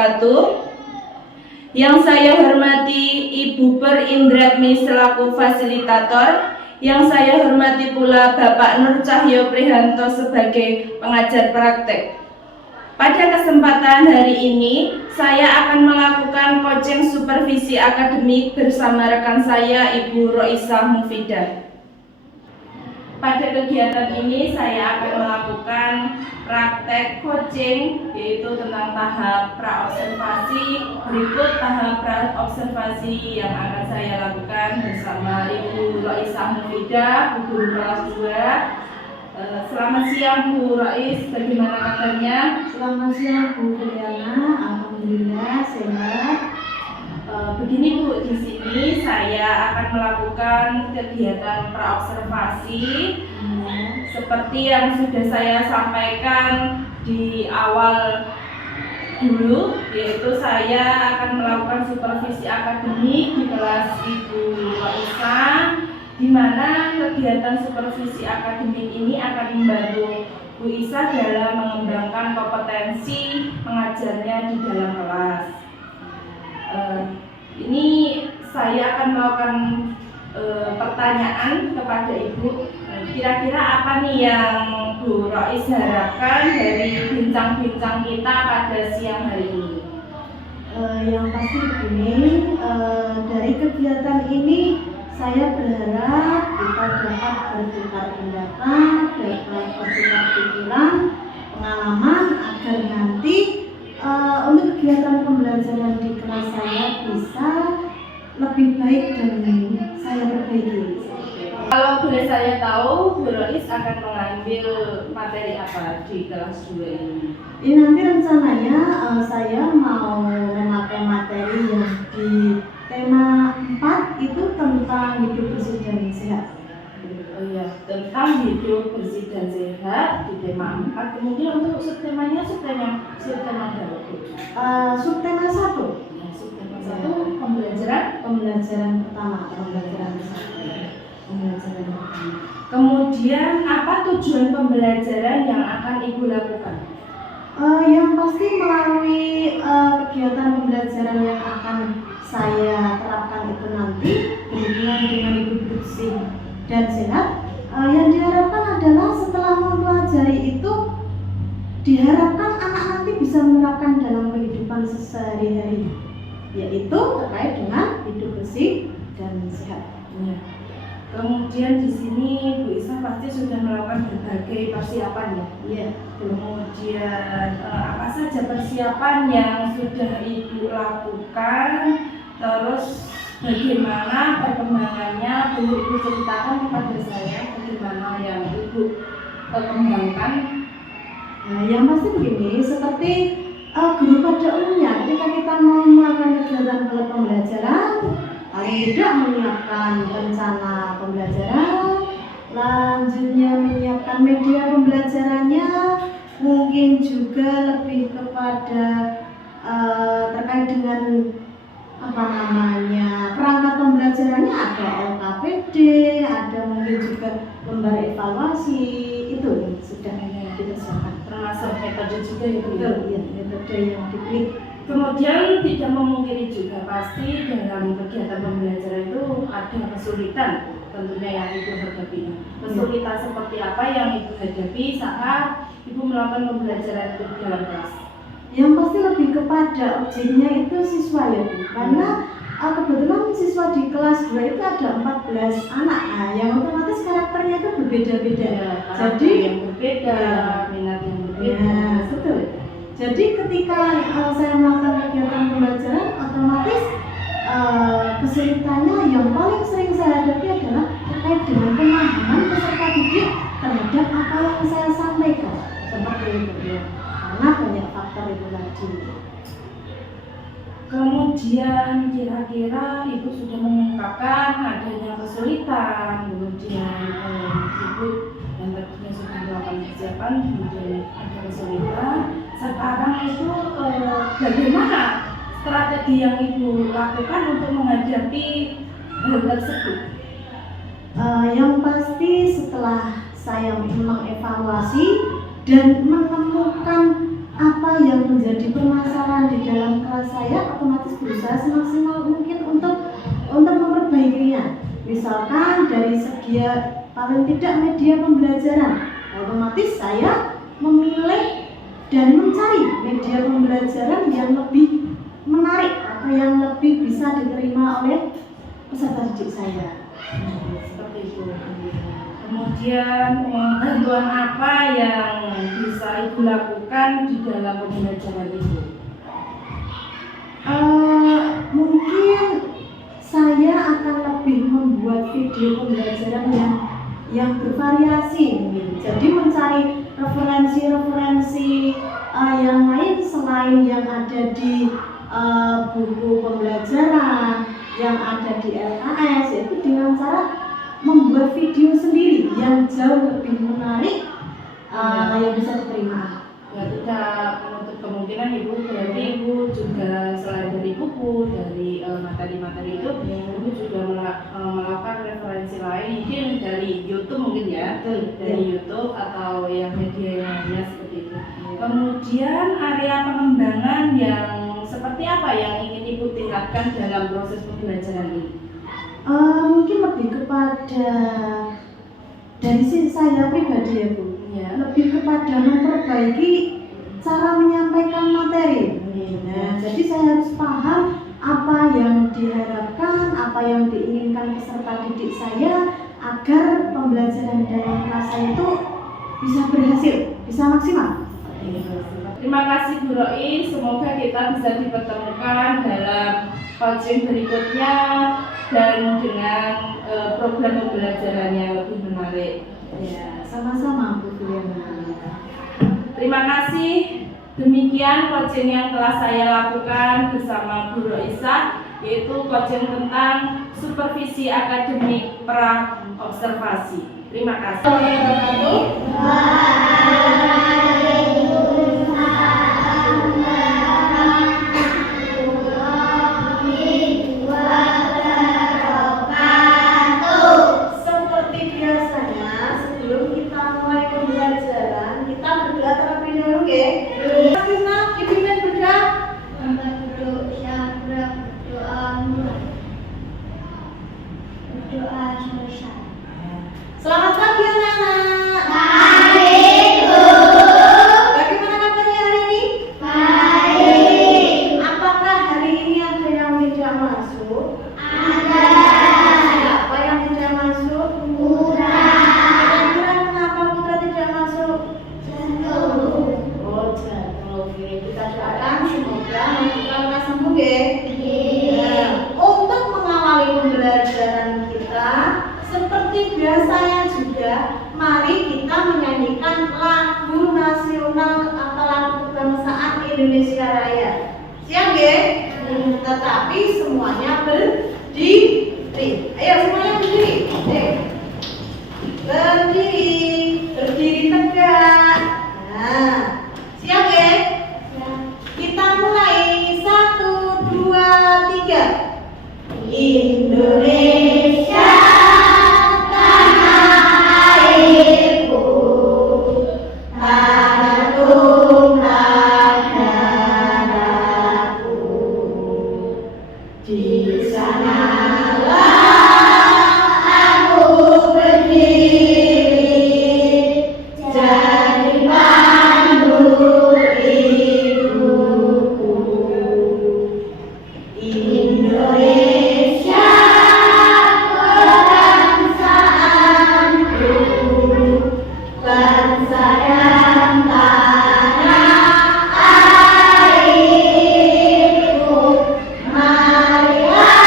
wabarakatuh. Yang saya hormati Ibu Perindratmi selaku fasilitator, yang saya hormati pula Bapak Nur Cahyo Prihanto sebagai pengajar praktek. Pada kesempatan hari ini, saya akan melakukan coaching supervisi akademik bersama rekan saya Ibu Roisa Mufidah. Pada kegiatan ini saya akan melakukan praktek coaching, yaitu tentang tahap pra-observasi. Berikut tahap pra-observasi yang akan saya lakukan bersama Ibu Roisa Mufidah, Bu Guru Kelas 2. Selamat siang Bu Rois, bagaimana kabarnya? Selamat siang Bu Juliana, alhamdulillah sehat. Begini Bu, di sini saya akan melakukan kegiatan praobservasi seperti yang sudah saya sampaikan di awal dulu, yaitu saya akan melakukan supervisi akademik di kelas Ibu Roisa, di mana kegiatan supervisi akademik ini akan membantu Bu Isa dalam mengembangkan kompetensi mengajarnya di dalam kelas. Ini saya akan melakukan pertanyaan kepada Ibu. Kira-kira apa nih yang Bu Rois harapkan dari bincang-bincang kita pada siang hari ini? Yang pasti begini, dari kegiatan ini saya berharap kita dapat bertukar pendapat, dapat bertukar pikiran, pengalaman agar nanti untuk kegiatan pembelajaran di kelas saya bisa lebih baik dan saya perbaiki. Kalau boleh saya tahu, Bu Rois akan mengambil materi apa di kelas 2 ini? Ini nanti rencananya saya mau memakai materi yang di tema 4 itu tentang hidup bersih dan sehat. Oh ya, tentang hidup bersih dan sehat di tema 4. Kemudian untuk subtemanya subtema berapa? Subtema 1. Ya, subtema 1 pembelajaran pertama, pembelajaran pertama. Kemudian apa tujuan pembelajaran yang akan Ibu lakukan? Yang pasti melalui kegiatan pembelajaran yang akan saya terapkan itu nanti berhubungan dengan hidup bersih dan sehat, yang diharapkan adalah setelah mempelajari itu diharapkan anak nanti bisa menerapkan dalam kehidupan sehari-hari, yaitu terkait dengan hidup bersih dan sehat. Ya. Kemudian di sini Bu Isa pasti sudah melakukan berbagai persiapan ya. Iya. Kemudian apa saja persiapan yang sudah Ibu lakukan? Terus bagaimana perkembangannya? Boleh Ibu ceritakan kepada saya bagaimana yang Ibu kembangkan? Nah, yang pasti begini, seperti guru pada umumnya, ketika kita mau melakukan kegiatan pembelajaran, paling tidak menyiapkan rencana pembelajaran, lanjutnya menyiapkan media pembelajarannya, mungkin juga lebih kepada terkait dengan perangkat pembelajarannya, ada LKPD, ada mungkin juga lembar evaluasi, itu sudah kita siapkan. Termasuk metode juga ya, betul, ya, metode yang dipilih. Kemudian tidak memungkiri juga pasti dalam kegiatan pembelajaran itu ada kesulitan tentunya yang Ibu hadapi. Kesulitan seperti apa yang Ibu hadapi saat Ibu melakukan pembelajaran itu di dalam kelas? Yang pasti lebih kepada objeknya itu siswa ya Bu, karena kebetulan siswa di kelas 2 itu ada 14 anak, yang otomatis karakternya itu berbeda-beda. Jadi yang berbeda, minat yang berbeda. Ya, betul. Jadi ketika saya melakukan kegiatan pembelajaran, otomatis kesulitannya yang paling sering saya hadapi adalah terkait dengan pemahaman peserta didik terhadap apa yang saya sampaikan, seperti itu ya. Karena banyak faktor itu tadi. Kemudian kira-kira Ibu sudah mengungkapkan adanya kesulitan, kemudian Ibu dan tentunya sudah melakukan persiapan, kemudian ada kesulitan. Sekarang itu bagaimana strategi yang Ibu lakukan untuk menghadapi hal tersebut? Yang pasti setelah saya mengevaluasi dan menemukan apa yang menjadi permasalahan di dalam kelas saya, otomatis berusaha semaksimal mungkin untuk memperbaikinya. Misalkan dari segi paling tidak media pembelajaran, otomatis saya memilih dan mencari media pembelajaran yang lebih menarik atau yang lebih bisa diterima oleh peserta didik saya. Seperti itu. Kemudian bantuan apa yang bisa Ibu lakukan di dalam pembelajaran Ibu? Mungkin saya akan lebih membuat video pembelajaran yang bervariasi mungkin. Jadi mencari referensi yang lain selain yang ada di buku pembelajaran, yang ada di LKS, yaitu dengan cara membuat video sendiri yang jauh lebih menarik, yang bisa diterima. Ya, tidak menutup kemungkinan Ibu, berarti Ibu juga selain dari buku, dari materi-materi itu, Ibu juga melakukan referensi lain, mungkin dari YouTube mungkin ya, dari YouTube atau yang media yang lainnya seperti itu. Kemudian area pengembangan yang seperti apa yang ingin Ibu tingkatkan dalam proses pembelajaran ini? Mungkin lebih kepada dari sisi saya pribadi ya Bu, lebih kepada memperbaiki cara menyampaikan materi. Nah, jadi saya harus paham apa yang diharapkan, apa yang diinginkan peserta didik saya agar pembelajaran dalam kelas saya itu bisa berhasil, bisa maksimal. Terima kasih Bu Roi, semoga kita bisa dipertemukan dalam coaching berikutnya dan dengan program pembelajaran yang lebih menarik. Ya, sama-sama Bu Filiana. Terima kasih. Demikian coaching yang telah saya lakukan bersama Bu Roisa, yaitu coaching tentang supervisi akademik pra observasi. Terima kasih. Seperti biasanya, sebelum kita mulai pembelajaran, kita berdoa terlebih dahulu, ya. Kita dipimpin berdoa. Berdoa selesai. Selamat pagi anak-anak. Baik, Bu. Bagaimana kabarnya hari ini? Baik. Apakah hari ini ada yang tidak masuk? Ada. Siapa yang tidak masuk? Putra. Kira-kira kenapa Putra tidak masuk? Jatuh. Oh, jatuh. Oke, kita doakan semoga Putra lekas sembuh, ya. Nah, untuk mengawali pembelajaran kita, seperti biasanya juga, mari kita menyanyikan lagu nasional atau lagu kebangsaan Indonesia Raya. Siap, ya? Tetapi semuanya berdiri. Ayo semuanya berdiri. Berdiri, berdiri tegak. Nah, siap, ya? Kita mulai 1, 2, 3. Indonesia tanah airku, tanah tumpah darahku. Di sanalah aku berdiri, jadi pandu hidupku. Indonesia kebangsaanku, bangsa dan tanah airku. Marilah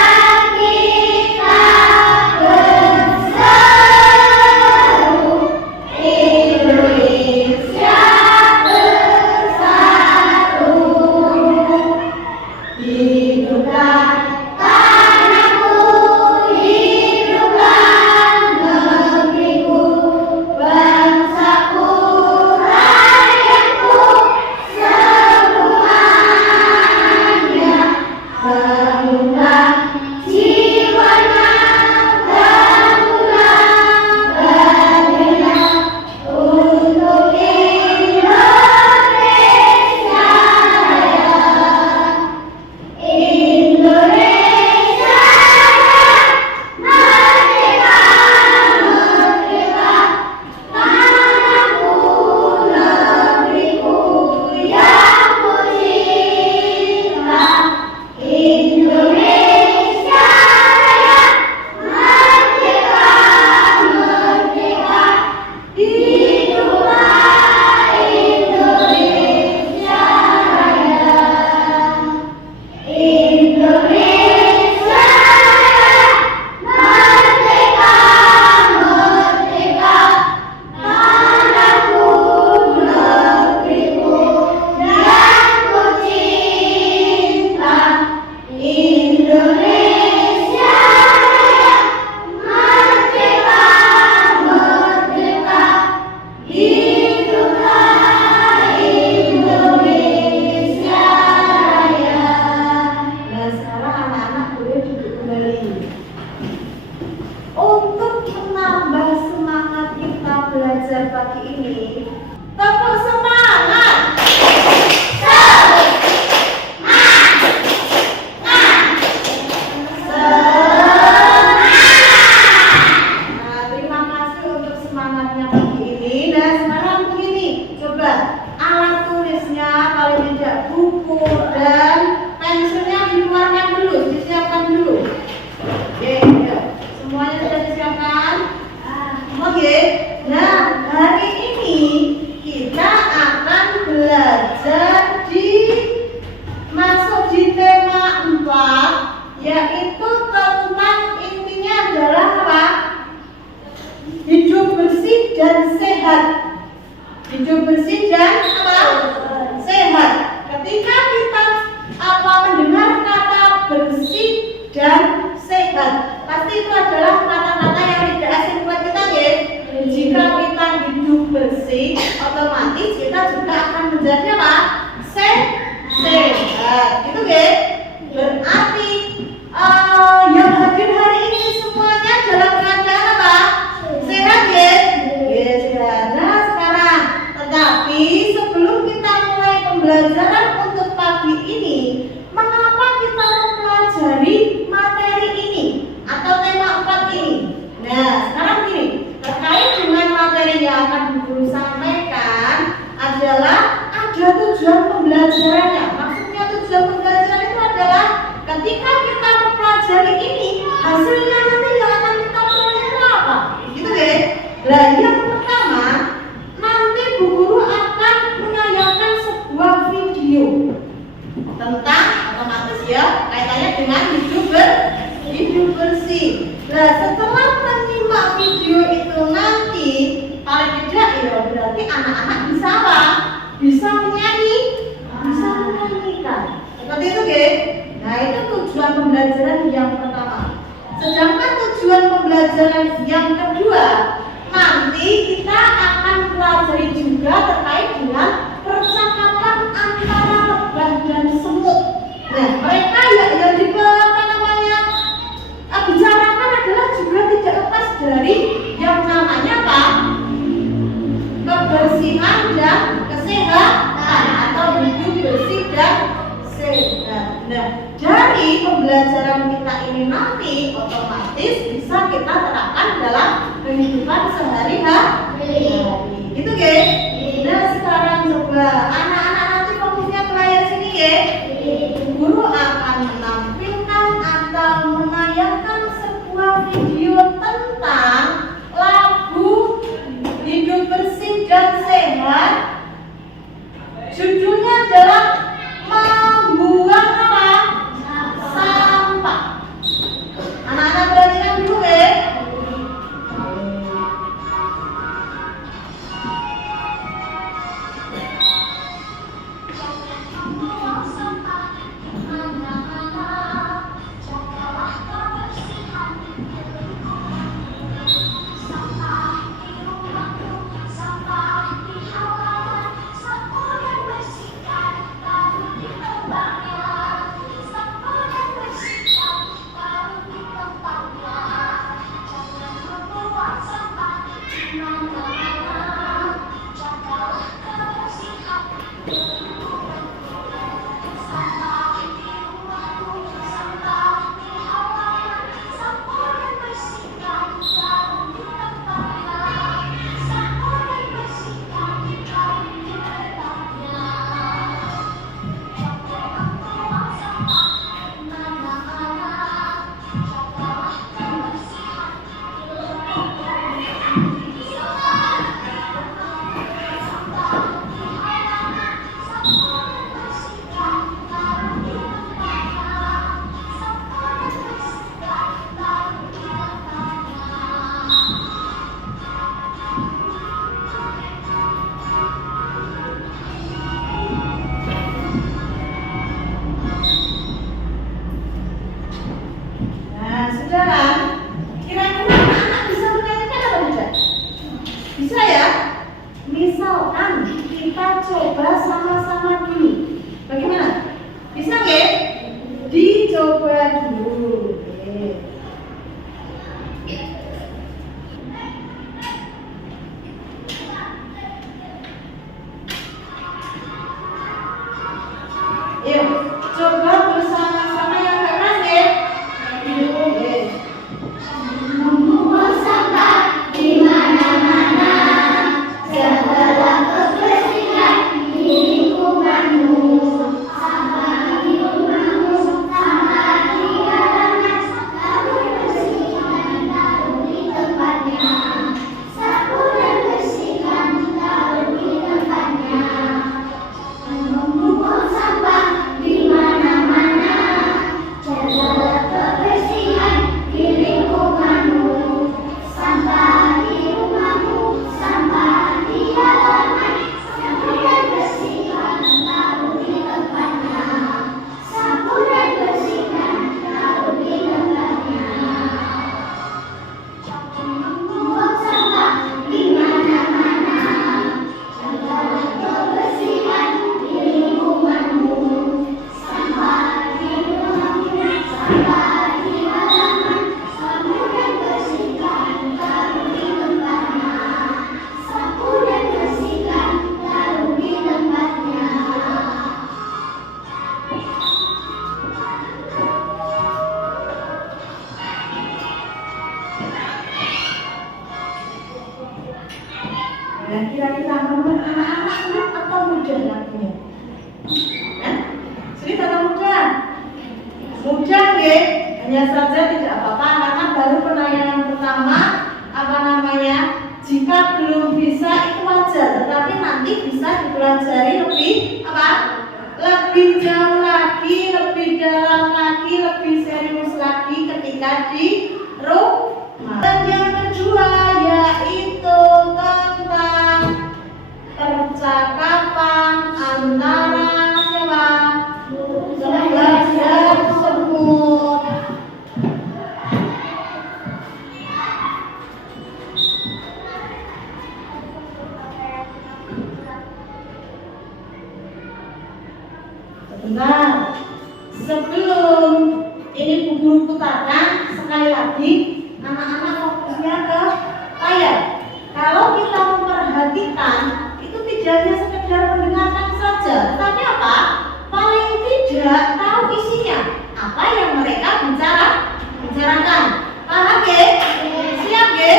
Indonesia merdeka, merdeka, hiduplah Indonesia Raya. Nah, sekarang anak-anak boleh duduk kembali. Untuk menambah semangat kita belajar pagi ini, tepuk semangat. Nah, terima kasih untuk semangatnya pagi ini. Dan sekarang begini, coba alat tulisnya, kalau tidak buku dan pensilnya dikeluarkan dulu, disiapkan dulu. Oke, ya. Semuanya sudah disiapkan? Oke. Nah, hari ini kita akan belajar masuk di tema 4, yaitu tentang intinya adalah apa? Hidup bersih dan sehat. Hidup bersih dan apa? Sehat. Ketika kita mendengar kata bersih dan sehat, pasti itu adalah kata-kata yang tidak asing buat kita, ya. Jika kita hidup bersih, otomatis kita juga akan menjadi apa? Sehat. Gitu, ya. Berarti yang hadir hari ini semuanya dalam keadaan apa? Sehat, ya? Ya, sehat. Nah, sekarang, tetapi sebelum kita mulai pembelajaran untuk pagi ini, mengapa kita mempelajari materi ini atau tema 4 ini? Nah, sekarang gini, terkait dengan materi yang akan guru sampaikan adalah ada tujuan pembelajarannya. Maksudnya tujuan pembelajaran itu adalah ketika kita mempelajari ini, hasilnya nanti yang akan kita peroleh itu apa? Gitu, ya. Nah, yang pertama, nanti Bu Guru akan menayangkan sebuah video tentang otomatis, ya, kaitannya dengan hidup bersih. Nah, setelah menyimak video itu nanti, paling tidak ya berarti anak-anak bisa apa? Bisa menyanyi, bisa menyanyikan. Seperti itu, ya. Nah, itu tujuan pembelajaran yang pertama. Sedangkan tujuan pembelajaran yang kedua, nanti kita akan pelajari juga terkait dengan percakapan antara lebah dan semut. Nah, mereka yang bicarakan adalah juga tidak lepas dari yang namanya apa? Kebersihan dan kesehatan atau hidup bersih dan sehat. Nah, dari pembelajaran kita ini nanti otomatis bisa kita terapkan dalam kehidupan sehari-hari. Gitu, ya. Nah, sekarang coba anak-anak nanti fokusnya ke layar sini, ya. Guru akan menampilkan atau menayangkan sebuah video tentang lagu hidup bersih dan sehat. Judulnya adalah membuang apa? Sampah. Anak-anak perhatikan dulu, ya. saudara, kira-kira anak bisa menanyakan apa tidak? Bisa ya? Misalkan kita coba sama-sama dulu. Bagaimana? Bisa nggak? Dicoba dulu. Oke. Yuk, coba bersama-sama yang keras ya. Oke. Membuang sampah di mana-mana, jagalah kebersihan di lingkunganmu. Sampah di rumahmu, sampah di halaman, lalu bersihkan, taruh di tempatnya. Sapu dan bersihkan, taruh di tempatnya. Membuang sampah di mana-mana, jagalah kebersihan di lingkunganmu. Sampah di rumahmu, sampah di halaman, sapu dan bersihkan, taruh di tempatnya. Sapu dan bersihkan, taruh di tempatnya. Membuang sampah di mana-mana, jagalah kebersihan di lingkunganmu. Sampah di rumahmu, sampah di halaman, sapu dan bersihkan, taruh di tempatnya. Sapu dan bersihkan, taruh di tempatnya. Nah, kira-kira menurut anak-anak sulit atau mudah lakunya? Hah? Sulit atau mudah? Mudah ya, hanya saja tidak apa-apa karena baru penayangan pertama. Apa namanya? Jika belum bisa itu wajar, tetapi nanti bisa dipelajari lebih apa? Lebih jauh lagi, lebih dalam lagi, lebih serius lagi ketika di rumah. Dan yang kedua yaitu tentang percakapan antara siapa? Belajar semut. Sebentar, sebelum ini Bu Guru putarkan sekali lagi, anak-anak fokusnya ke layar. Kalau kita memperhatikan, itu tidak hanya sekedar mendengarkan saja, tetapi apa? Paling tidak tahu isinya, apa yang mereka bicarakan. Paham ya? Siap ya?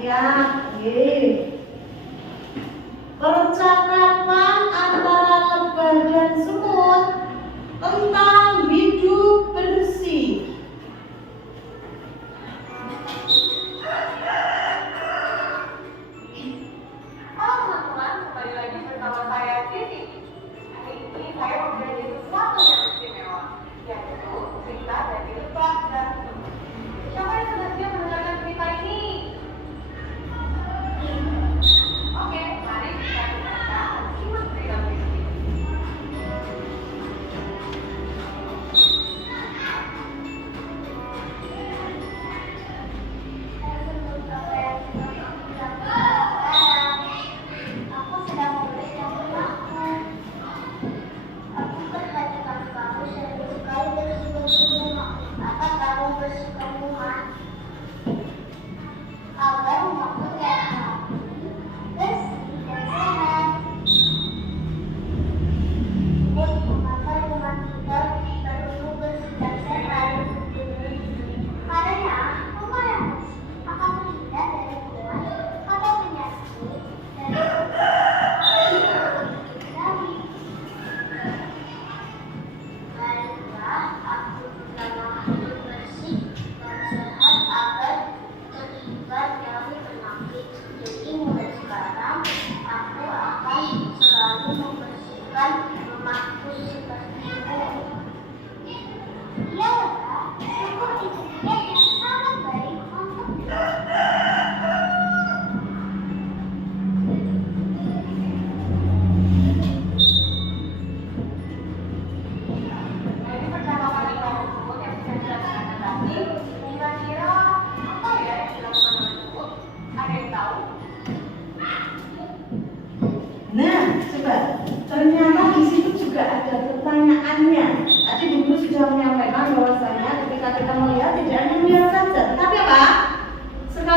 Siap. Percakapan antara lebah dan semut tentang hidup bersih. Halo teman-teman, kembali lagi bersama saya Titi. Hari ini saya mau belajar sesuatu yang istimewa, yaitu cerita dari lebah dan semut.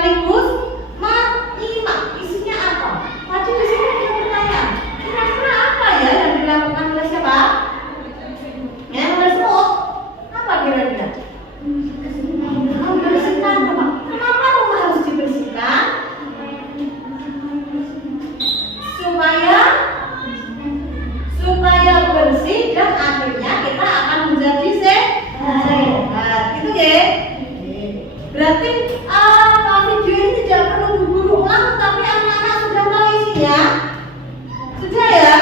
sekaligus menyimak isinya apa. Tadi di sini ada pertanyaan. Kira-kira apa ya yang dilakukan oleh siapa? Ya, oleh semut. Apa kira-kira? Membersihkan apa? Kenapa rumah harus dibersihkan? Supaya bersih dan akhirnya kita akan menjadi sehat. Gitu ya. Berarti video ini tidak perlu diburu ulang, tapi anak-anak sudah tahu isinya. Sudah ya?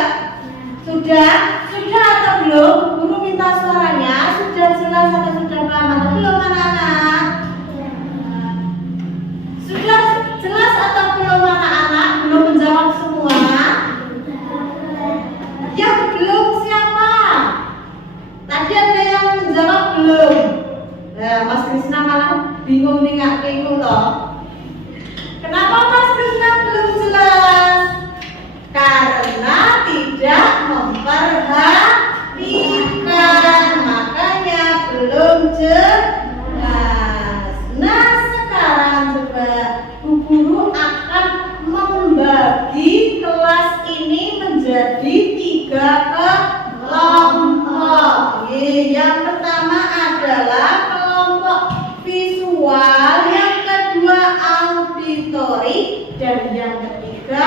Sudah atau belum? Guru minta suaranya. Sudah jelas atau sudah paham atau belum anak-anak? Sudah jelas atau belum anak-anak? Belum menjawab semua? Yang belum siapa? Tadi ada yang menjawab belum? Nah, Mas Krisna malah bingung nih, nggak bingung toh? Kenapa Mas Krisna belum jelas? Karena tidak memperhatikan, makanya belum jelas. Nah, sekarang coba Bu Guru akan membagi kelas ini menjadi 3 kelompok. Yang pertama adalah kelompok visual, yang kedua auditori, dan yang ketiga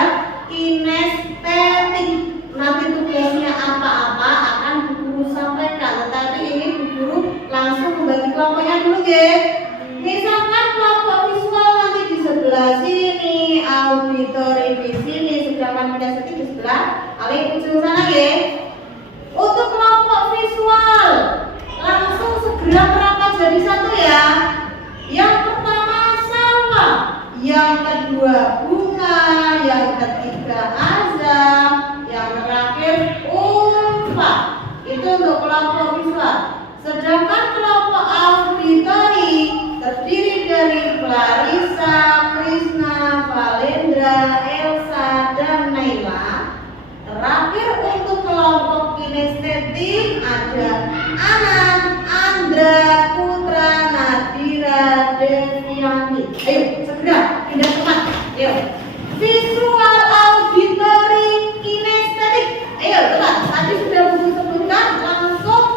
kinestetik. Nanti tugasnya apa-apa akan Bu Guru sampaikan, tetapi ini Bu Guru langsung membagi kelompoknya dulu ya. Misalkan kelompok visual nanti di sebelah sini, auditori di sini, sedangkan kinestetik di sebelah paling ujung sana ya. Untuk kelompok visual langsung segera merapat jadi satu ya. Yang pertama sawah, yang kedua bunga, yang ketiga azam, yang terakhir ulfa. Itu untuk kelompok visual. Sedangkan kelompok auditori terdiri dari Clarissa, Krisna, Valendra, Elsa, dan Naila. Terakhir untuk kelompok kinestetik ada Anan, Andra, Putra, Nadira, Devianti. Ayo segera pindah tempat. Ayo. Visual, auditori, kinestetik. Ayo cepat. Tadi sudah Bu sebutkan, langsung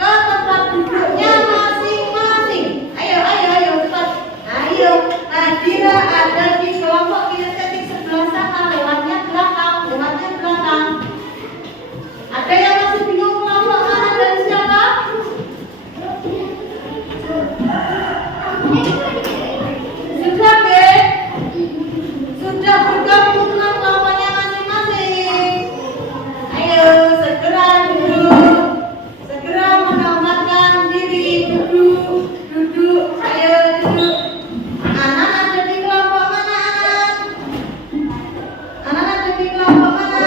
ke tempat duduknya masing-masing. Ayo cepat. Ayo. Nadira ada di kelompok kinestetik sebelah sana, lewatnya belakang. Ada yang masih bingung kelompok mana dan siapa? Sudah be? Sudah bergabung dengan kelompoknya masing-masing. Ayo segera duduk, segera mendaftarkan diri, duduk. Ayo duduk. Anak ada di kelompok mana? Anak ada di kelompok mana?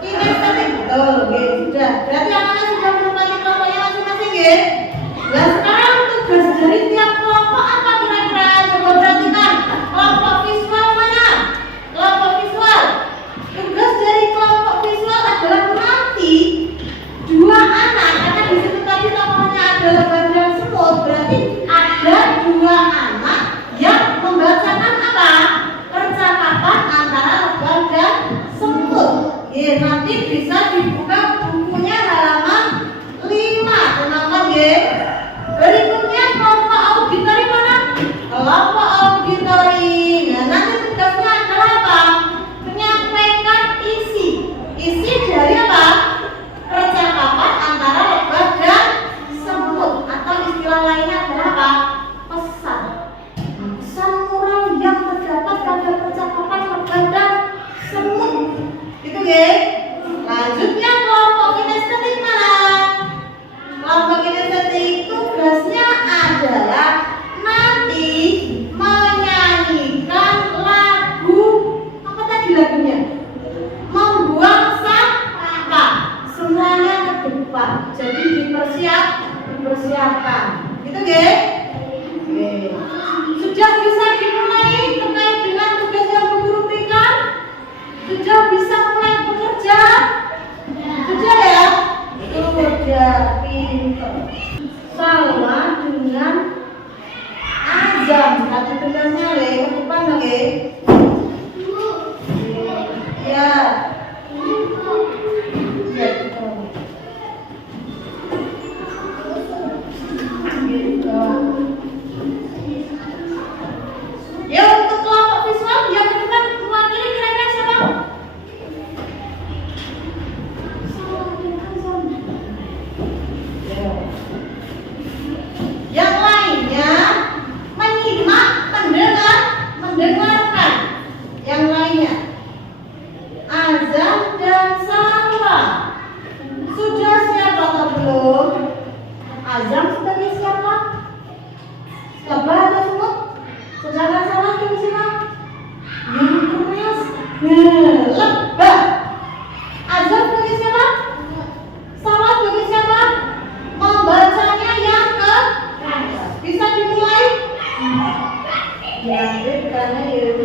Kinestetik. Oh, sudah. Berarti anak-anak sudah menempati kelompoknya masing-masing ya. Nah, sekarang tugas dari tiap kelompok apa kira-kira? Coba perhatikan. Kelompok visual mana? Kelompok visual. Tugas dari kelompok visual adalah nanti 2 anak, karena di situ tadi tokohnya ada lebah dan semut. Berarti ada 2 anak yang membacakan apa? Percakapan antara lebah dan semut. Ya, nanti bisa dibuka bukunya halaman 5. Kenapa ya? Berikutnya kelompok auditori mana? Kelompok auditori. Nah, nanti tugasnya adalah apa? Menyampaikan isi dari apa? Percakapan antara lebah dan semut, atau istilah lainnya adalah apa? Pesan moral yang terdapat pada percakapan lebah dan semut. Itu ya. Lanjutnya kelompok kinestetik mana? Kelompok kinestetik tugasnya adalah nanti menyanyikan lagu. Apa tadi lagunya? Membuang sampah. Semuanya ke depan. Jadi dipersiapkan. Gitu ya. Sudah bisa dimulai terkait dengan tugas yang Bu Guru berikan? Sudah bisa mulai bekerja? Sudah ya? Sudah, pintar. Sama dengan azam. Tadi tugas Azam sebagai siapa? Lebah atau semut? Saudara salah yang siapa? Yang keras. Lebah. Azam sebagai siapa? Salah sebagai siapa? Membacanya yang ke? Bisa dimulai? Diambil karena ya.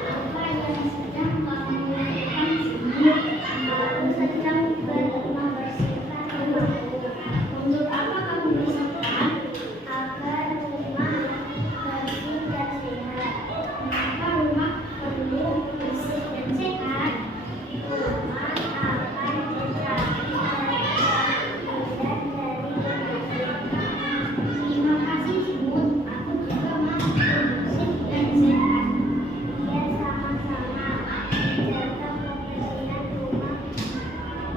Apa yang sedang kamu lakukan sini? Aku sedang membersihkan rumahku. Untuk apa kamu bersihkan? Agar rumah bersih dan sehat. Maka rumah perlu bersih dan sehat. Rumah akan terjaga dan dari penyakit. Terima kasih semut. Aku juga mau bersih dan sehat. Ya sama-sama. Jaga kebersihan rumah.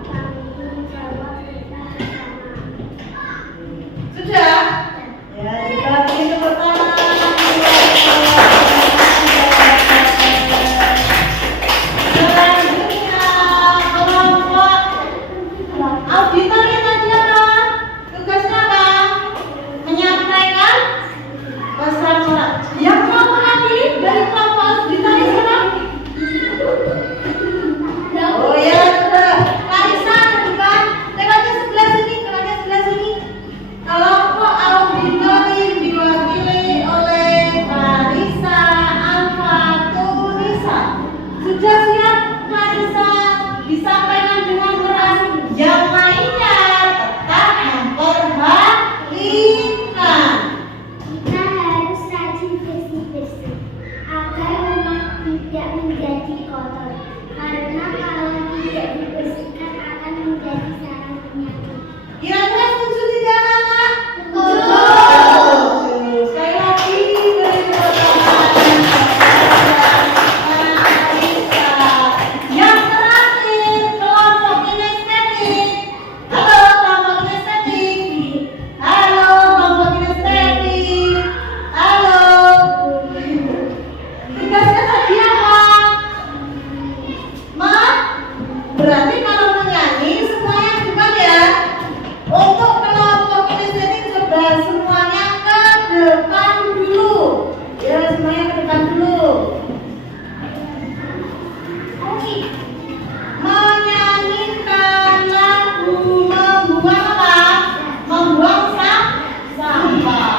Tanggung jawab kita bersama. Sudah? Ya, kita beri tepuk tangan. Selanjutnya kelompok auditor yang tadi apa? Tugasnya apa? Menyampaikan pesan moral. Yang mau mengambil dari kelompok auditor ini siapa? Oh ya, sudah. Larissa, bukan? Lewatnya sebelah sini, lewatnya sebelah sini. Kelompok auditor yang diwakili oleh Larissa, Alfa, Tunisa. Sudah siap, Larissa? Disampaikan dengan keras. Yang lainnya tetap memperhatikan. Kita harus rajin bersih-bersih agar rumah tidak menjadi kotor. Karena kalau tidak dibersihkan akan menjadi sarang penyakit. Kira-kira setuju tidak, anak? Setuju. Sekali lagi beri tepuk tangan. Larissa. Yang terakhir kelompok kinestetik. Halo kelompok kinestetik. Halo kelompok kinestetik. Halo. Tugasnya tadi apa? Berarti kalau menyanyi semuanya bukan ya? Untuk kelompok kinestetik coba semuanya ke depan dulu. Ya, semuanya ke depan dulu. Menyanyikan lagu membuang apa? Membuang sampah.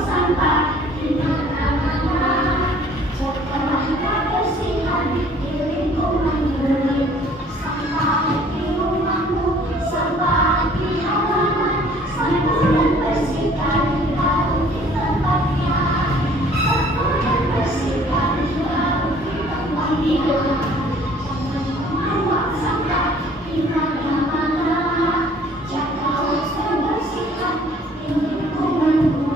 Sampah di mana-mana. Cobalah kebersihan di lingkunganmu. Sampah di rumahmu, sampah di halaman. Sapu dan bersihkan taruh di tempatnya. Sapu dan bersihkan taruh di tempatnya. Jangan membuang sampah di mana-mana. Jagalah kebersihan di lingkunganmu.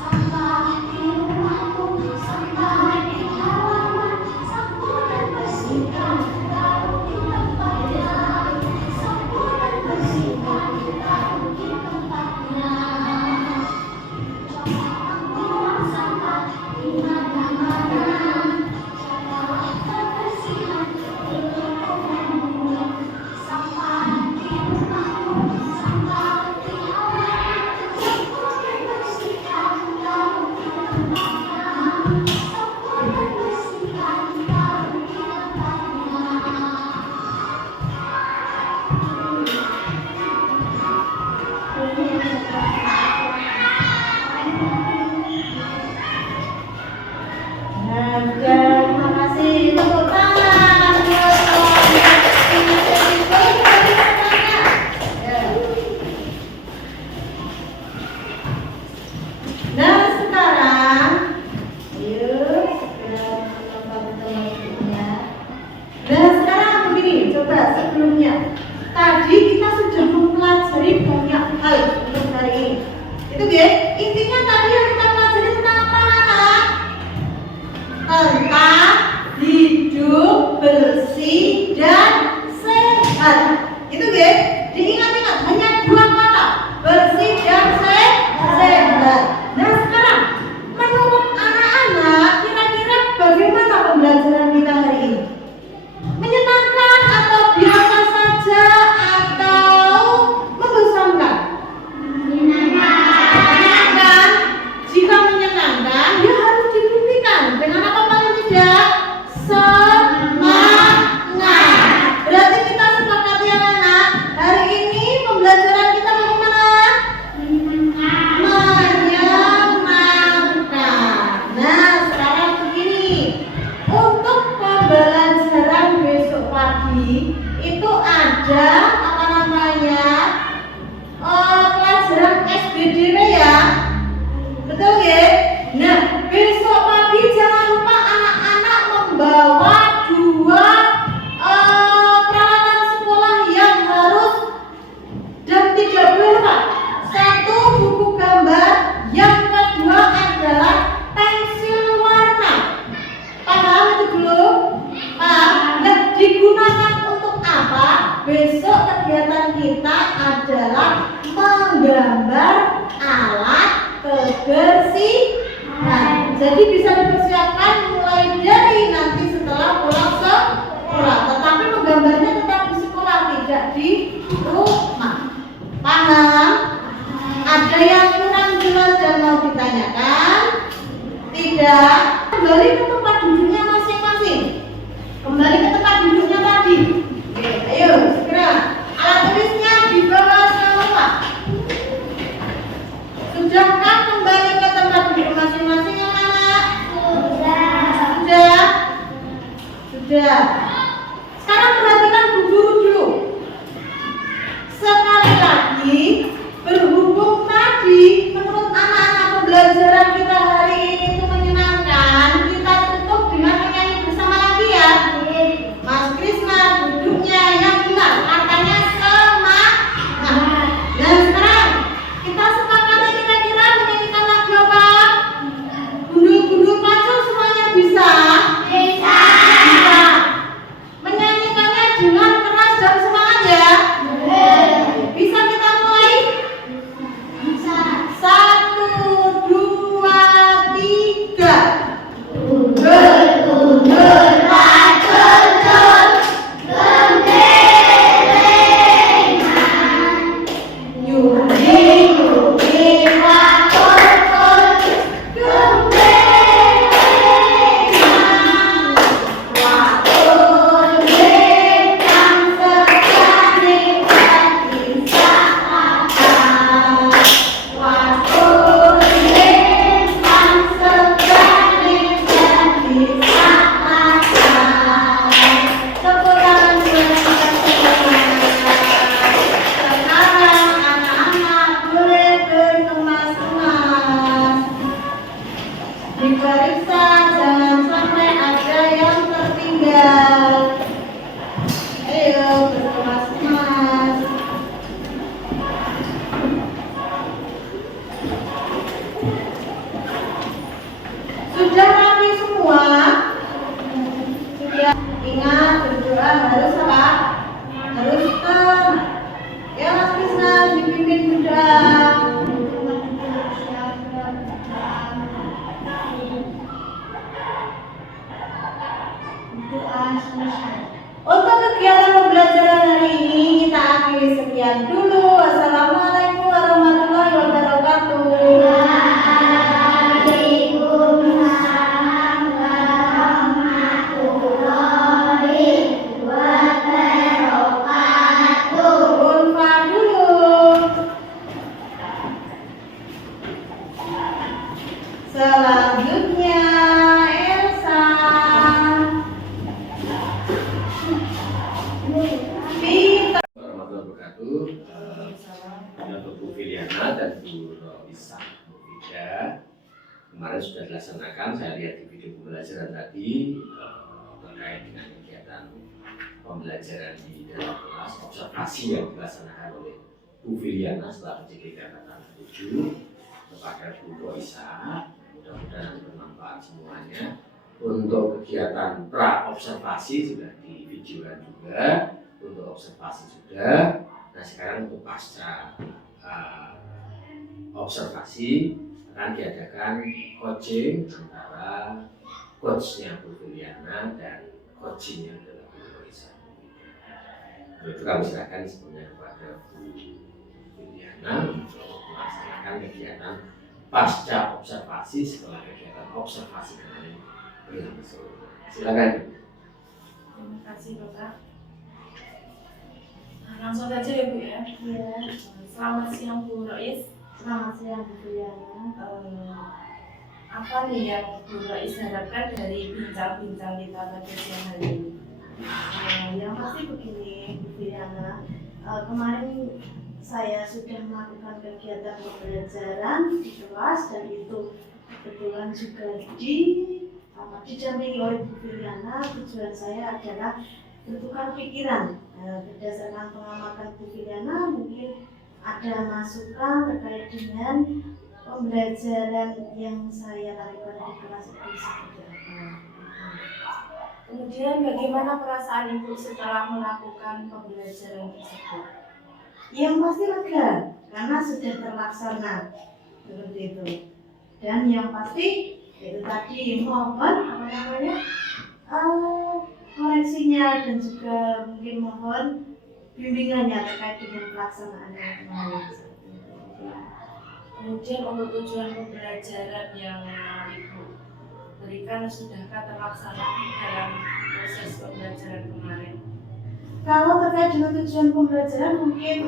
Sampah di rumahmu, sampah di halaman. Sapu dan bersihkan taruh di tempatnya. Sapu dan bersihkan taruh di tempatnya. Jangan membuang sampah di mana-mana. Jagalah kebersihan di lingkunganmu. Sampah di rumahmu, sampah di halaman. Sapu dan bersihkan taruh di tempatnya. Sapu dan bersihkan taruh di tempatnya. Nah, terima kasih. Tepuk tangan buat kelompok kinestetik. Boleh beri pertanyaan? Ya. Nah, sekarang yuk teman-teman. Nah, sekarang begini, coba sebelumnya. Tadi kita sudah mempelajari banyak hal untuk hari ini. Itu dia. Intinya tadi yang kita pelajari tentang apa, anak? Tentang hidup tidak? Semangat. Berarti kita sepakat ya anak. Hari ini pembelajaran kita bagaimana? Menyenangkan. Nah, sekarang begini. Untuk pembelajaran besok pagi itu ada apa namanya? Pelajaran SBDW ya. Betul ya? Nah, besok pagi jangan lupa anak-anak membawa dua peralatan sekolah yang harus dan tidak boleh lupa. Satu, buku gambar, yang kedua adalah pensil warna. Paham itu belum? Paham? Nah, digunakan untuk apa? Besok kegiatan kita adalah menggambar alat kebersihan. Jadi bisa dipersiapkan mulai dari nanti setelah pulang sekolah. Tetapi menggambarnya tetap di sekolah, tidak di rumah. Paham? Ada yang kurang jelas dan mau ditanyakan? Tidak. Kembali ke tempat duduknya masing-masing. Kembali ke tempat duduknya tadi. Oke, ayo segera. Alat tulisnya dibawa semua. Sudahkah kembali ke tempat duduk masing-masing anak? Sudah. Sudah. Sekarang perhatikan Bu Guru dulu. Sekali lagi, berhubung tadi menurut anak-anak pembelajaran kita hari ini itu menyenangkan, kita tutup dengan menyanyi bersama lagi ya. Mas Krisna duduknya yang benar, katanya semangat. Dan sekarang kita sepakati kira-kira menyanyikan lagu apa? Gundul-gundul pacul semuanya bisa? Bisa. Menyanyikannya dengan keras dan semangat ya. Bisa kita mulai? Bisa. 1, 2, 3. Gundul-gundul pacul cul, gembelengan. Yudi-yudi wakul-kul, gembelengan. Wakul bintang sekali bisa akan. Wakul bintang sekali bisa akan. Tepuk tangan sekarang anak-anak boleh berkemas-kemas. Diperiksa jangan sampai ada yang tertinggal. Ayo berkemas-kemas. Sudah rapi semua? Sudah. Ingat berdoa harus apa? Harus tenang. Ya Mas Krisna dipimpin berdoa. Untuk kegiatan pembelajaran hari ini kita akhiri sekian dulu. Wassalamualaikum warahmatullahi wabarakatuh. Waalaikumsalam warahmatullahi wabarakatuh. Unfa dulu. Selanjutnya Elsa. Peter. Warahmatullahi wabarakatuh. Untuk Bu Filiana dan Bu Roisa, Bu Fida, kemarin sudah dilaksanakan. Saya lihat di video pembelajaran tadi terkait dengan kegiatan pembelajaran di dalam kelas, observasi yang dilaksanakan oleh Bu Filiana setelah menjaga kata 7 kepada Bu Roisa. Mudah-mudahan nanti bermanfaat semuanya. Untuk kegiatan pra observasi sudah di videokan juga, untuk observasi sudah. Nah sekarang untuk pasca observasi akan diadakan coaching antara coachnya Bu Filiana dan coachingnya adalah Bu Roisa. Itu kami serahkan sebenarnya kepada Bu Filiana untuk melaksanakan kegiatan pasca observasi setelah kegiatan observasi kemarin berlangsung. Silakan. Terima kasih Bapak. Nah, langsung saja ya Bu ya. Iya. Selamat siang Bu Rois. Selamat siang Bu Fitriana. Apa nih yang Bu Rois harapkan dari bincang-bincang kita pada siang hari ini? Yang pasti begini Bu Fitriana, kemarin saya sudah melakukan kegiatan pembelajaran di kelas dan itu kebetulan juga didampingi oleh Bu Fitriana. Tujuan saya adalah bertukar pikiran. Berdasarkan pengamatan Bu Fitriana, mungkin ada masukan terkait dengan pembelajaran yang saya lakukan di kelas itu seperti apa. Kemudian bagaimana perasaan Ibu setelah melakukan pembelajaran tersebut? Yang pasti lega karena sudah terlaksana seperti itu. Dan yang pasti itu tadi mohon koreksinya dan juga mungkin mohon bimbingannya terkait dengan pelaksanaan yang kemarin. Kemudian untuk tujuan pembelajaran yang Ibu berikan sudahkah terlaksana dalam proses pembelajaran kemarin? Kalau terkait dengan tujuan pembelajaran mungkin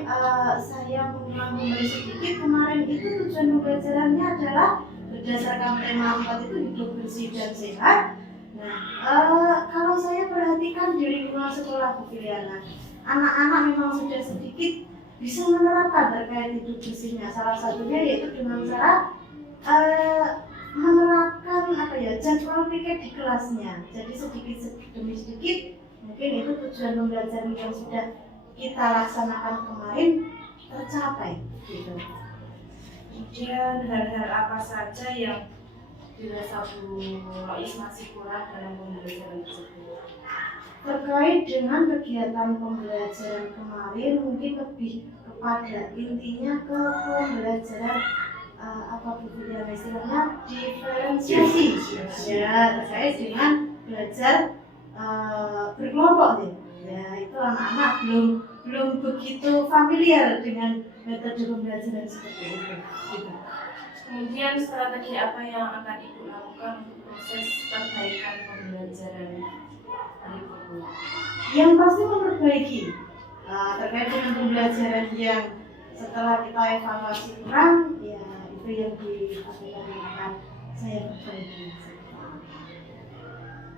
saya mengulang kembali sedikit. Kemarin itu tujuan pembelajarannya adalah berdasarkan tema 4 itu hidup bersih dan sehat. Nah, kalau saya perhatikan di lingkungan sekolah Bu Fitriana, anak-anak memang sudah sedikit bisa menerapkan terkait hidup bersihnya. Salah satunya yaitu dengan cara menerapkan jadwal piket di kelasnya. Jadi sedikit demi sedikit mungkin itu tujuan pembelajaran yang sudah kita laksanakan kemarin tercapai gitu. Kemudian hal-hal apa saja yang dirasa Bu Rois masih kurang dalam pembelajaran tersebut? Terkait dengan kegiatan pembelajaran kemarin mungkin lebih kepada intinya ke pembelajaran apa Bu Fitriana istilahnya diferensiasi ya terkait dengan belajar berkelompok ya itu anak-anak belum begitu familiar dengan metode pembelajaran seperti itu. Gitu. Kemudian strategi apa yang akan Ibu lakukan untuk proses perbaikan pembelajaran Ibu? Yang pasti memperbaiki terkait dengan pembelajaran yang setelah kita evaluasi kurang ya itu yang akan saya perbaiki.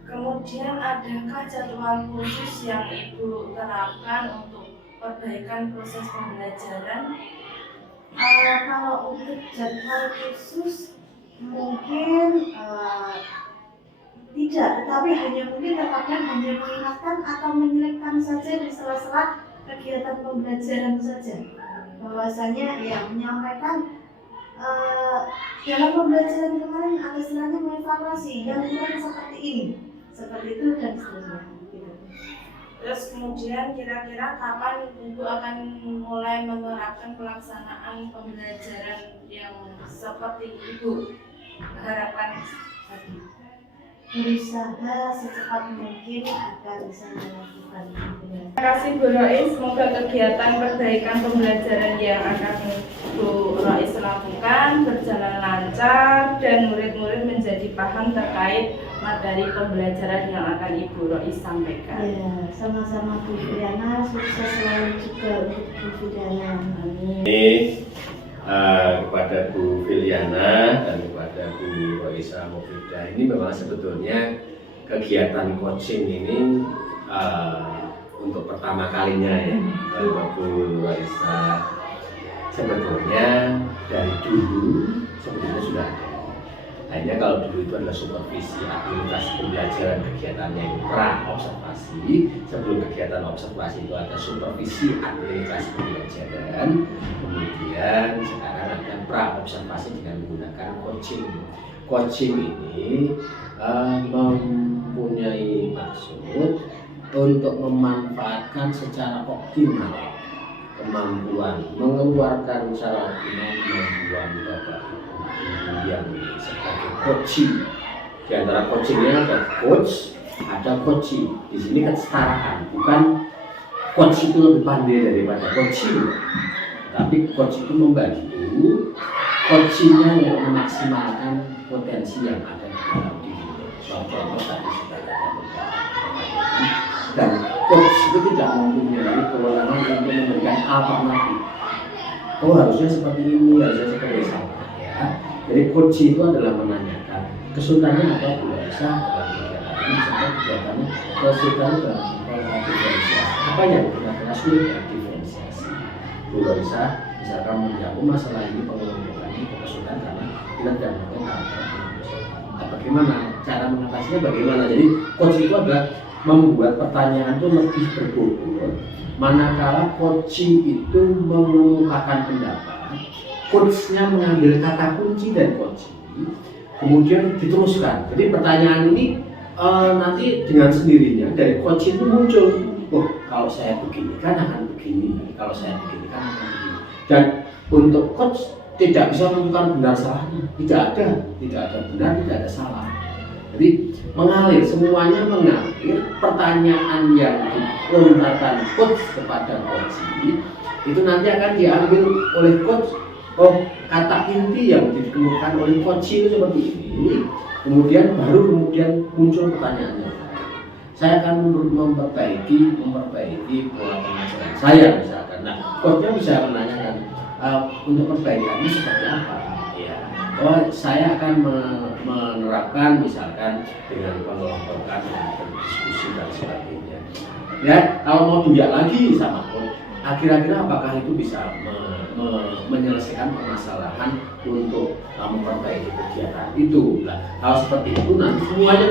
Kemudian adakah jadwal khusus yang Ibu terapkan untuk perbaikan proses pembelajaran? Kalau untuk jadwal khusus mungkin tidak, tetapi mungkin terkadang hanya mengingatkan atau menyelipkan saja di sela-sela kegiatan pembelajaran saja. Bahwasanya ya menyampaikan dalam pembelajaran kemarin ada istilahnya mengevaluasi yang kurang seperti ini, seperti itu dan seterusnya. Terus kemudian kira-kira kapan Ibu akan mulai menerapkan pelaksanaan pembelajaran yang seperti Ibu harapkan tadi? Berusaha secepat mungkin agar bisa melakukan. Terima kasih Bu Rois, semoga kegiatan perbaikan pembelajaran yang akan Bu Rois lakukan berjalan lancar dan murid-murid menjadi paham terkait materi pembelajaran yang akan Ibu Rois sampaikan. Ya, sama-sama Bu Fitriana, sukses selalu juga untuk Bu Fitriana. Amin. Kepada Bu Filiana dan kepada Bu Roisa Mufida, ini memang sebetulnya kegiatan coaching ini untuk pertama kalinya ya Bu Roisa. Sebetulnya dari dulu sebetulnya sudah ada. Hanya kalau dulu itu adalah supervisi aktivitas pembelajaran kegiatannya itu pra observasi. Sebelum kegiatan observasi itu ada supervisi aktivitas pembelajaran. Kemudian sekarang ada pra observasi dengan menggunakan coaching. Coaching ini mempunyai maksud untuk memanfaatkan secara optimal kemampuan mengeluarkan secara optimal kemampuan Bapak Ibu yang sebagai coaching. Di antara coachingnya ada coach, ada coaching. Di sini kesetaraan, bukan coach itu lebih pandai daripada coaching, tapi coach itu membantu coachingnya untuk memaksimalkan potensi yang ada di dalam dirinya. contoh tadi sudah ada beberapa pertanyaan. Dan coach itu tidak mempunyai kewenangan untuk memberikan alternatif. Oh harusnya seperti ini, harusnya seperti itu. Ya. Jadi coach itu adalah menanyakan kesulitannya apa Bu Larissa dalam kegiatan ini, misalkan kegiatannya kesulitannya dalam pola diferensiasi. Apa yang kira-kira sulit dalam diferensiasi? Bu Larissa misalkan menjawab masalah ini pengelompokan ini kesulitan karena kita tidak melakukan nah, bagaimana cara mengatasinya bagaimana? Jadi coach itu adalah membuat pertanyaan itu lebih berbobot. Manakala coach itu mengemukakan pendapat, coachnya mengambil kata kunci dari coach, kemudian diteruskan. Jadi pertanyaan ini nanti dengan sendirinya dari coach itu muncul. Oh, kalau saya begini kan akan begini, kalau saya begini kan akan begini. Dan untuk coach tidak bisa menentukan benar salahnya, tidak ada benar, tidak ada salah. Jadi mengalir, semuanya mengalir. Pertanyaan yang dilontarkan coach kepada coach itu nanti akan diambil oleh coach. Oh, kata inti yang dikemukakan oleh coach itu seperti ini. Kemudian muncul pertanyaannya. Saya akan memperbaiki pola pengajaran saya misalkan. Nah, coachnya bisa menanyakan untuk perbaikannya seperti apa. Ya. Oh, saya akan menerapkan misalkan dengan pengelompokan dan berdiskusi dan sebagainya. Ya, kalau mau dunia lagi sama coach, kira-kira apakah itu bisa menyelesaikan permasalahan untuk memperbaiki kegiatan itu? Nah, kalau seperti itu nanti semuanya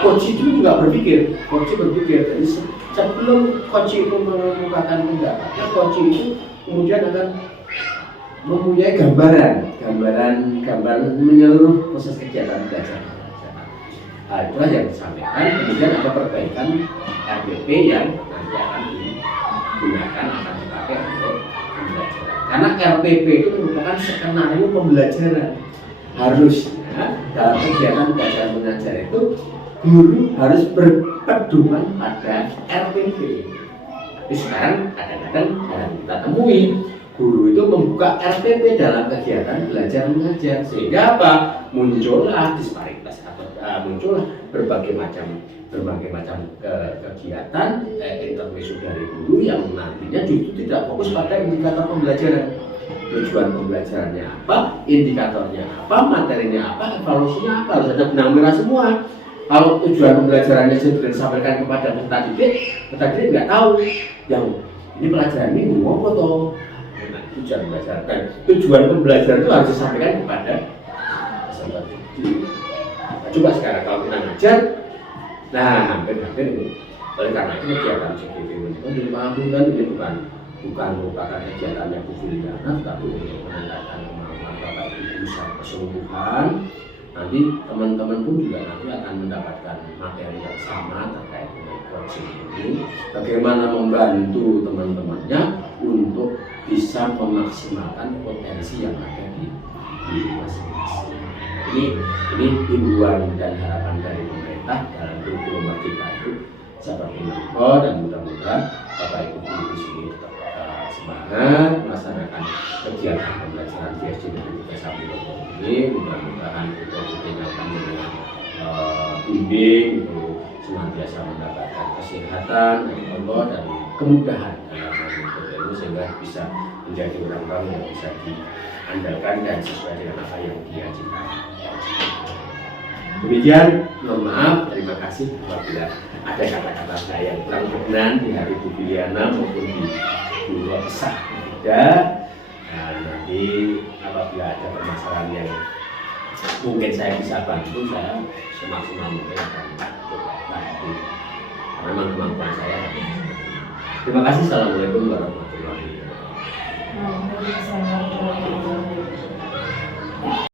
coach itu juga berpikir. Jadi sebelum coach itu mengemukakan pendapatnya, coach itu kemudian akan mempunyai gambaran menyeluruh proses kegiatan belajar. Nah, itulah yang disampaikan. Kemudian ada perbaikan RPP yang nanti akan digunakan, akan dipakai untuk pembelajaran. Karena RPP itu merupakan skenario pembelajaran. Harusnya dalam kegiatan belajar mengajar itu guru harus berpedoman pada RPP. Tapi sekarang kadang-kadang kita temui guru itu membuka RPP dalam kegiatan belajar mengajar, sehingga apa? Muncullah disparitas atau muncullah berbagai macam kegiatan intermezzo dari guru yang nantinya justru tidak fokus pada indikator pembelajaran. Tujuan pembelajarannya apa, indikatornya apa, materinya apa, evaluasinya apa, harus ada benang merah semua. Kalau tujuan pembelajarannya sudah disampaikan kepada peserta didik nggak tahu yang ini pelajaran ini ngomong apa toh. Tujuan pembelajaran dan tujuan pembelajaran itu harus disampaikan kepada peserta didik. Nah, coba sekarang kalau kita ngajar, nah hampir ini. Oleh karena itu kegiatan CGV untuk dimaksudkan ini bukan merupakan kegiatan yang khususnya, tapi untuk meningkatkan kemampuan Bapak Ibu secara keseluruhan. Nanti teman-teman pun juga nanti akan mendapatkan materi yang sama terkait dengan coaching ini. Bagaimana membantu teman-temannya untuk bisa memaksimalkan potensi yang ada di masing-masing. Ini himbauan dan harapan dari pemerintah dalam kurikulum Merdeka itu seperti itu, dan mudah-mudahan Bapak Ibu guru di sini tetap semangat melaksanakan kegiatan pembelajaran di SD Negeri 3 ini. Mudah-mudahan kita akan dengan bimbing itu senantiasa mendapatkan kesehatan dari Allah dan kemudahan dalam mengikuti ilmu sehingga bisa menjadi orang-orang yang bisa diandalkan dan sesuai dengan apa yang dia ciptakan. Demikian, mohon maaf, terima kasih apabila ada kata-kata saya yang kurang berkenan di hari Bu Filiana maupun di Bu Larissa tidak. Nah, nanti apabila ada permasalahan yang mungkin saya bisa bantu, saya semaksimal mungkin akan coba bantu. Memang kemampuan saya. Terima kasih. Assalamualaikum warahmatullahi wabarakatuh.